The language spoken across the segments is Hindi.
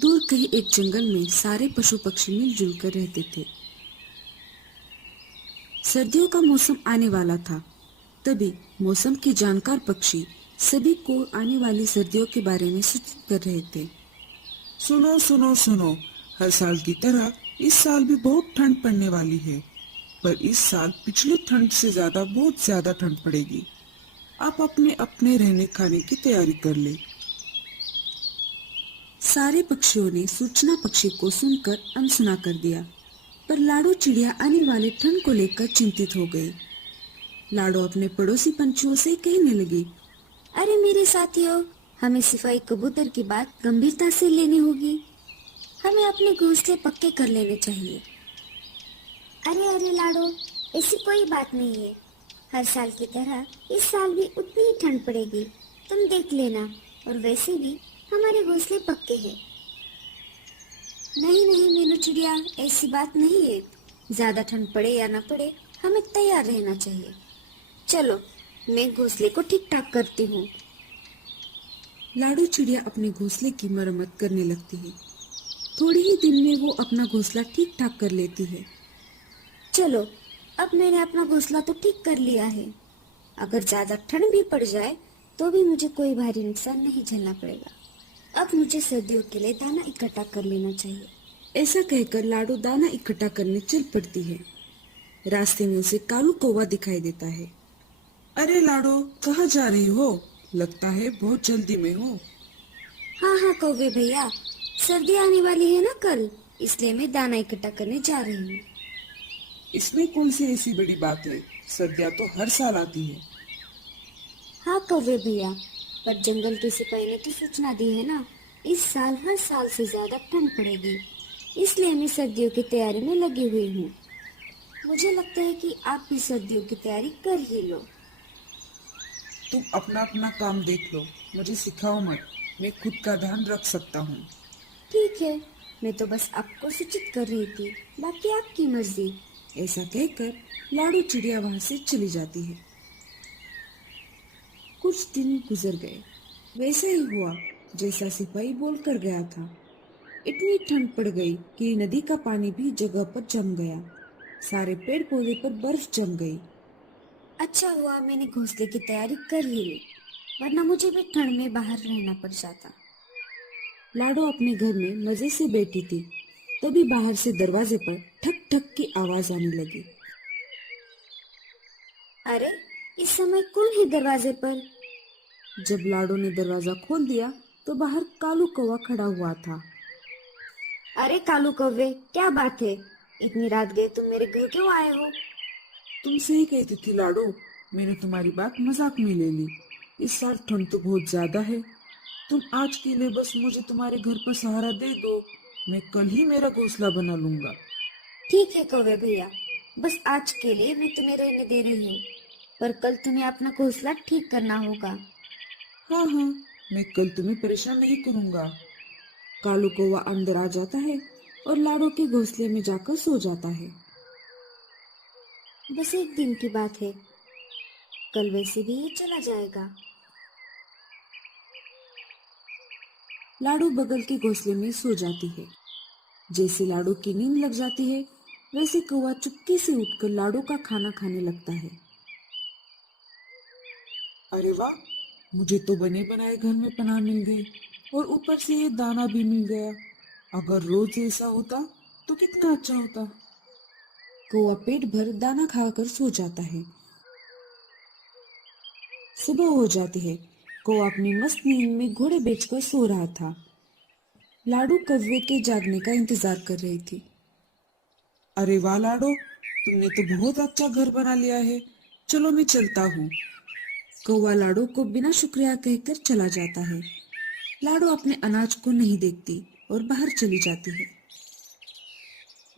दूर कहीं एक जंगल में सारे पशु पक्षी मिलजुल कर रहते थे। सर्दियों का मौसम आने वाला था। तभी मौसम के जानकार पक्षी सभी को आने वाली सर्दियों के बारे में सूचित कर रहे थे। सुनो सुनो सुनो, हर साल की तरह इस साल भी बहुत ठंड पड़ने वाली है। पर इस साल पिछली ठंड से बहुत ज्यादा ठंड पड़ेगी। आप अपने अपने रहने खाने की तैयारी कर ले। सारे पक्षियों ने सूचना पक्षी को सुनकर अनसुना कर दिया, पर लाडो चिड़िया आने वाली ठंड को लेकर चिंतित हो गई। लाडो अपने पड़ोसी पंछियों से कहने लगी, अरे मेरे साथियों, हमें सिपाही कबूतर की बात गंभीरता से लेनी होगी। हमें अपने घोंसले पक्के कर लेने चाहिए। अरे अरे लाडो, ऐसी कोई बात नहीं है। हर साल की तरह इस साल भी उतनी ही ठंड पड़ेगी, तुम देख लेना। और वैसे भी हमारे घोंसले पक्के हैं। नहीं नहीं मीनू चिड़िया, ऐसी बात नहीं है। ज्यादा ठंड पड़े या न पड़े, हमें तैयार रहना चाहिए। चलो, मैं घोंसले को ठीक ठाक करती हूँ। लाडो चिड़िया अपने घोंसले की मरम्मत करने लगती है। थोड़ी ही दिन में वो अपना घोंसला ठीक ठाक कर लेती है। चलो, अब मैंने अपना घोंसला तो ठीक कर लिया है। अगर ज्यादा ठंड भी पड़ जाए तो भी मुझे कोई भारी नुकसान नहीं झेलना पड़ेगा। अब मुझे सर्दियों के लिए दाना इकट्ठा कर लेना चाहिए। ऐसा कहकर लाडो दाना इकट्ठा करने चल पड़ती है। रास्ते में उसे कालू कौवा दिखाई देता है। अरे लाडो, कहाँ जा रही हो? लगता है बहुत जल्दी में हो। हाँ हाँ कौवे भैया, सर्दी आने वाली है ना कल, इसलिए मैं दाना इकट्ठा करने जा रही हूँ। इसमें कौन सी ऐसी बड़ी बात है? सर्दियाँ तो हर साल आती है। हाँ कौवे भैया, पर जंगल के सिपाही ने तो सूचना दी है ना, इस साल हर साल से ज्यादा ठंड पड़ेगी, इसलिए मैं सर्दियों की तैयारी में लगी हुई हूँ। मुझे लगता है कि आप भी सर्दियों की तैयारी कर ही लो। तुम अपना अपना काम देख लो, मुझे सिखाओ मत। मैं खुद का ध्यान रख सकता हूँ। ठीक है, मैं तो बस आपको सूचित कर रही थी, बाकी आपकी मर्जी। ऐसा कहकर लाडो चिड़िया वहां से चली जाती है। कुछ दिन गुजर गए। वैसा ही हुआ जैसा सिपाही बोलकर गया था। इतनी ठंड पड़ गई कि नदी का पानी भी जगह पर जम गया। सारे पेड़ पौधे पर बर्फ जम गई। अच्छा हुआ मैंने घोंसले की तैयारी कर ही ली, वरना मुझे भी ठंड में बाहर रहना पड़ जाता। लाडो अपने घर में मजे से बैठी थी। तभी बाहर से दरवाजे पर ठक ठक की आवाज आने लगी। अरे, इस समय कौन है दरवाजे पर? जब लाडो ने दरवाजा खोल दिया तो बाहर कालू कौवा खड़ा हुआ था। अरे कालू कौवे, क्या बात है? इतनी रात गए तुम मेरे घर क्यों आए हो? तुमसे ही कहती थी लाडो, मैंने तुम्हारी बात मजाक में ले ली। इस साल ठंड तो बहुत ज्यादा है। तुम आज के लिए बस मुझे तुम्हारे घर पर सहारा दे दो। मैं कल ही मेरा घोंसला बना लूंगा। ठीक है कौवे भैया, बस आज के लिए मैं तुम्हें रहने दे रही हूँ, पर कल तुम्हें अपना घोंसला ठीक करना होगा। हाँ हाँ, मैं कल तुम्हें परेशान नहीं करूंगा। कालू कौवा अंदर आ जाता है और लाडो के घोंसले में जाकर सो जाता है। बस एक दिन की बात है, कल वैसे भी ये चला जाएगा। लाडो बगल के घोंसले में सो जाती है। जैसे लाडो की नींद लग जाती है, वैसे कौवा चुपके से उठकर लाडो का खाना खाने लगता है। अरे वाह, मुझे तो बने बनाए घर में पनाह मिल गई और ऊपर से ये दाना भी मिल गया। अगर रोज ऐसा होता तो कितना अच्छा होता। कौवा पेट भर दाना खाकर सो जाता है। सुबह हो जाती है। कौवा अपनी मस्त नींद में घोड़े बेचकर सो रहा था। लाडू कौवे के जागने का इंतजार कर रही थी। अरे वाह लाडो, तुमने तो बहुत अच्छा घर बना लिया है। चलो मैं चलता हूँ। कौवा लाडो को बिना शुक्रिया कहकर चला जाता है। लाडो अपने अनाज को नहीं देखती और बाहर चली जाती है।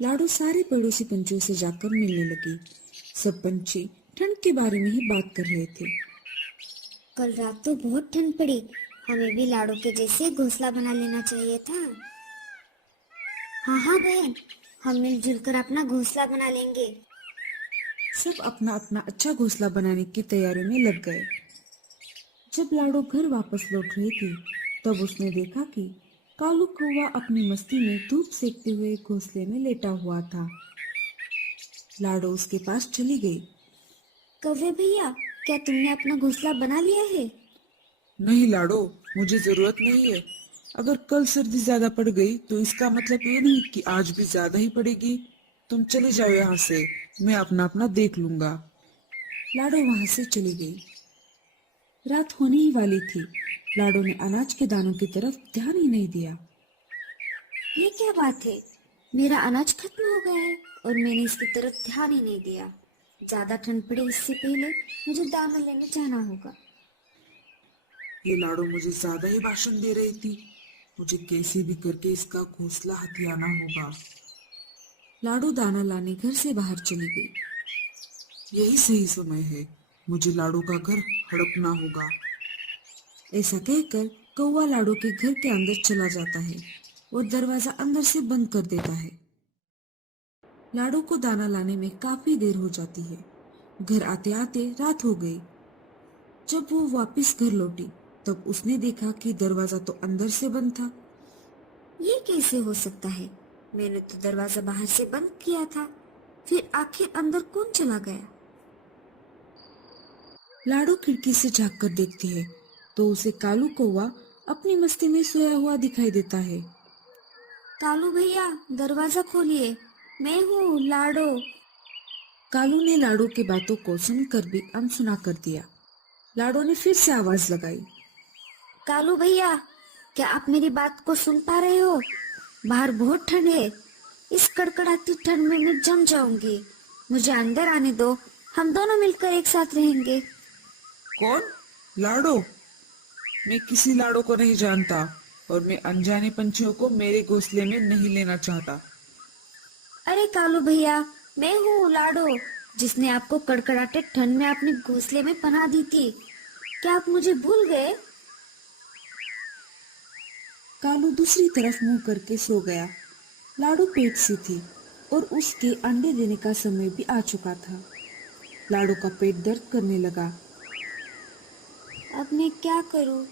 लाडो सारे पड़ोसी पंछियों से जाकर मिलने लगी। सब पंछी ठंड के बारे में ही बात कर रहे थे। कल रात तो बहुत ठंड पड़ी, हमें भी लाडो के जैसे घोंसला बना लेना चाहिए था। हाँ हाँ बहन, हम मिलजुल कर अपना घोंसला बना लेंगे। सब अपना अपना अच्छा घोंसला बनाने की तैयारी में लग गए। जब लाडो घर वापस लौट रही थी, तब उसने देखा कि कालू कौवा अपनी मस्ती में धूप सेकते हुए घोंसले में लेटा हुआ था। लाडो उसके पास चली गई। कौवे भैया, क्या तुमने अपना घोंसला बना लिया है? नहीं लाडो, मुझे जरूरत नहीं है। अगर कल सर्दी ज्यादा पड़ गई तो इसका मतलब ये नहीं कि आज भी ज्यादा ही पड़ेगी। तुम चले जाओ यहाँ से, मैं अपना अपना देख लूंगा। लाडो वहां से चली गई। रात होने ही वाली थी। लाडो ने अनाज के दानों की तरफ ध्यान ही नहीं दिया। ये क्या बात है? मेरा अनाज खत्म हो गया है और मैंने इसकी तरफ ध्यान ही नहीं दिया। ज्यादा ठंड पड़े इससे पहले मुझे दाना लेने जाना होगा। ये लाडो मुझे ज्यादा ही भाषण दे रही थी। मुझे कैसे भी करके इसका घोंसला हथियाना होगा। लाडो दाना लाने घर से बाहर चली गई। यही सही समय है, मुझे लाडो का घर हड़पना होगा। ऐसा कहकर कौवा लाडो के घर के अंदर चला जाता है और दरवाजा अंदर से बंद कर देता है। लाडो को दाना लाने में काफी देर हो जाती है। घर आते आते रात हो गई। जब वो वापस घर लौटी तब उसने देखा कि दरवाजा तो अंदर से बंद था। ये कैसे हो सकता है? मैंने तो दरवाजा बाहर से बंद किया था। फिर आखिर अंदर कौन चला गया? लाडो खिड़की से झांक कर देखती है तो उसे कालू कौवा अपनी मस्ती में सोया हुआ दिखाई देता है। कालू भैया, दरवाजा खोलिए, मैं हूँ लाडो। कालू ने लाडो की बातों को सुनकर भी अनसुना कर दिया। लाडो ने फिर से आवाज लगाई। कालू भैया, क्या आप मेरी बात को सुन पा रहे हो? बाहर बहुत ठंड है। इस कड़कड़ाती ठंड में मैं जम जाऊंगी। मुझे अंदर आने दो, हम दोनों मिलकर एक साथ रहेंगे। कौन? लाडो? मैं किसी लाडो को नहीं जानता और मैं अनजाने पंछियों को मेरे घोंसले में नहीं लेना चाहता। अरे कालू भैया, मैं हूँ लाडो, जिसने आपको कड़कड़ाते ठंड में अपने घोंसले में पनाह दी थी। क्या आप मुझे भूल गए? कालू दूसरी तरफ मुंह करके सो गया। लाडो पेट सी थी और उसके अंडे देने का समय भी आ चुका था। लाडो का पेट दर्द करने लगा। अब मैं क्या करूँ?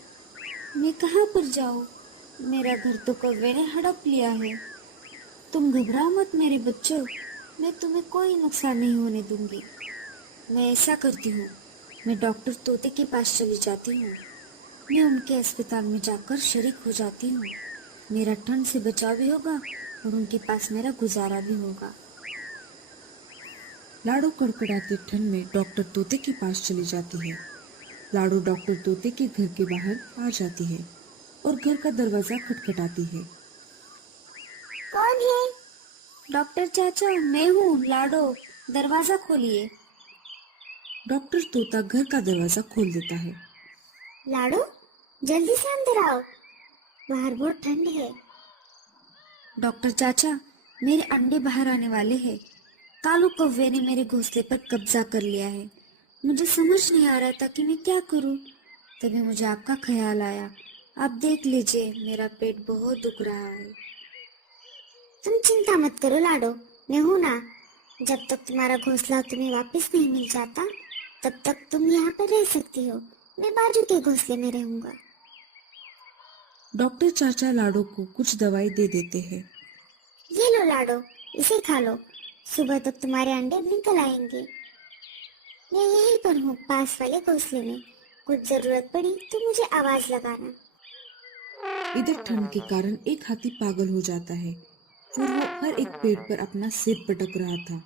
मैं कहाँ पर जाऊँ? मेरा घर तो कौवे ने हड़प लिया है। तुम घबराओ मत मेरे बच्चों, मैं तुम्हें कोई नुकसान नहीं होने दूंगी। मैं ऐसा करती हूँ, मैं डॉक्टर तोते के पास चली जाती हूँ। मैं उनके अस्पताल में जाकर शरीक हो जाती हूँ। मेरा ठंड से बचाव भी होगा और उनके पास मेरा गुजारा भी होगा। लाडो कड़कड़ाते ठंड में डॉक्टर तोते के पास चली जाती है। लाडो डॉक्टर तोते के घर के बाहर आ जाती है और घर का दरवाजा खटखटाती है। कौन है? डॉक्टर चाचा, मैं हूँ लाडो, दरवाजा खोलिए। डॉक्टर तोता घर का दरवाजा खोल देता है। लाडो, जल्दी से अंदर आओ, बाहर बहुत ठंड है। डॉक्टर चाचा, मेरे अंडे बाहर आने वाले हैं। कालू कौवे ने मेरे घोंसले पर कब्जा कर लिया है। मुझे समझ नहीं आ रहा था कि मैं क्या करूं। तभी मुझे आपका ख्याल आया। आप देख लीजिए, मेरा पेट बहुत दुख रहा है। तुम चिंता मत करो लाडो, मैं हूं ना। जब तक तुम्हारा घोंसला तुम्हें वापस नहीं मिल जाता तब तक तुम यहाँ पर रह सकती हो। मैं बाजू के घोंसले में रहूंगा। डॉक्टर चाचा लाडो को कुछ दवाई दे देते हैं। ये लो लाडो, इसे खा लो, सुबह तक तुम्हारे अंडे निकल आएंगे। मैं यहीं पर हूँ, पास वाले घोंसले में। कुछ जरूरत पड़ी तो मुझे आवाज लगाना। इधर ठंड के कारण एक हाथी पागल हो जाता है। फिर वो हर एक पेड़ पर अपना सिर पटक रहा था।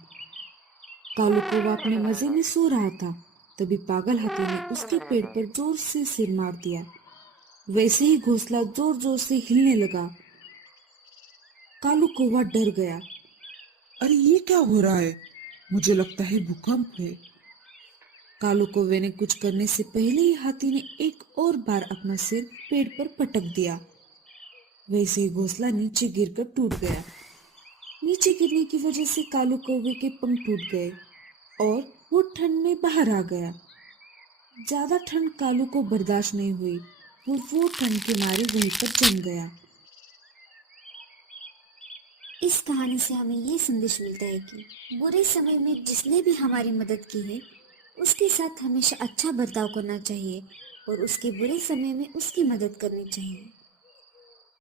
कालू कौवा अपने मजे में सो रहा था। तभी पागल हाथी ने उसके पेड़ पर जोर से सिर मार दिया। वैसे ही घोंसला जोर जोर से हिलने लगा। कालू कौवा डर गया। अरे ये क्या हो रहा है? मुझे लगता है भूकंप है। कालू कौवे ने कुछ करने से पहले ही हाथी ने एक और बार अपना सिर पेड़ पर पटक दिया। वैसे ही घोंसला नीचे गिरकर टूट गया। नीचे गिरने की वजह से कालू कौवे के पंख टूट गए और वो ठंड में बाहर आ गया। ज्यादा ठंड कालू को बर्दाश्त नहीं हुई और वो ठंड के मारे वहीं पर जम गया। इस कहानी से हमें ये संदेश मिलता है कि बुरे समय में जिसने भी हमारी मदद की है उसके साथ हमेशा अच्छा बर्ताव करना चाहिए और उसके बुरे समय में उसकी मदद करनी चाहिए।